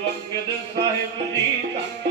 ਗੁਰੂ ਅੰਗਦ ਸਾਹਿਬ ਜੀ ਧੰਨ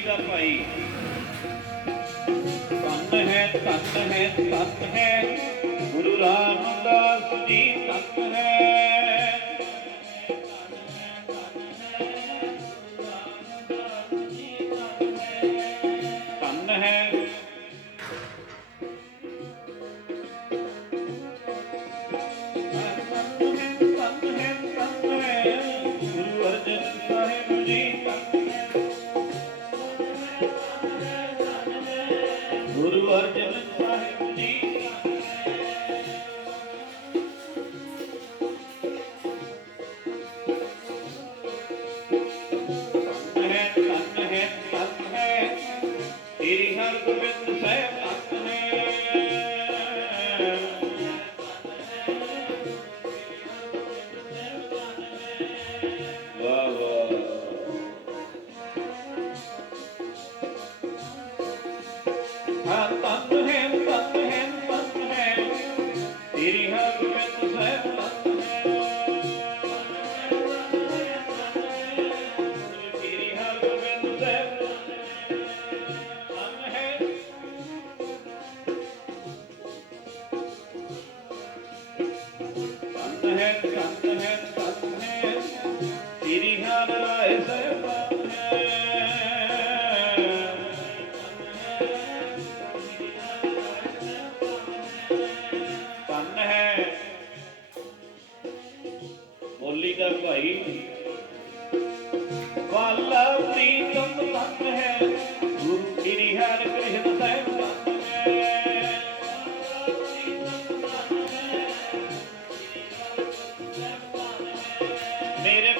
ਗੁਰਮੁਖੀ ਦਾ ਭਾਈ। ਧੰਨ ਹੈ ਧੰਨ ਹੈ ਧੰਨ ਹੈ। ਗੁਰੂ ਰਾਮਦਾਸ ਜੀ ਧੰਨ ਹੈ। ਹੈ ਤਨ ਹੈ ਤਨ ਹੈ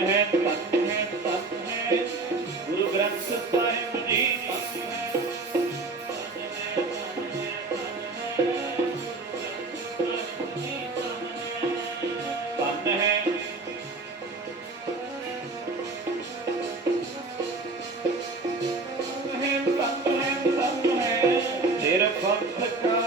ਹੈ ਤਤ ਹੈ ਤਤ ਹੈ ਗੁਰੂ ਗ੍ਰੰਥ ਸਾਹਿਬ ਜੀ ਤਤ ਹੈ Nirbhanta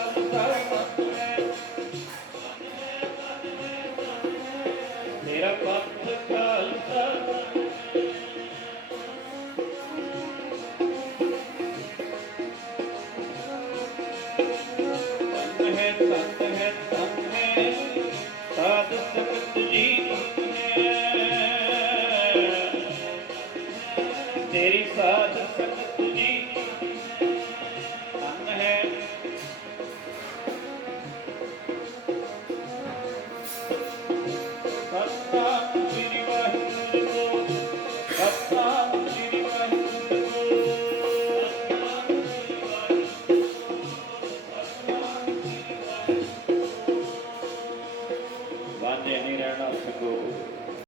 साधु संगत जी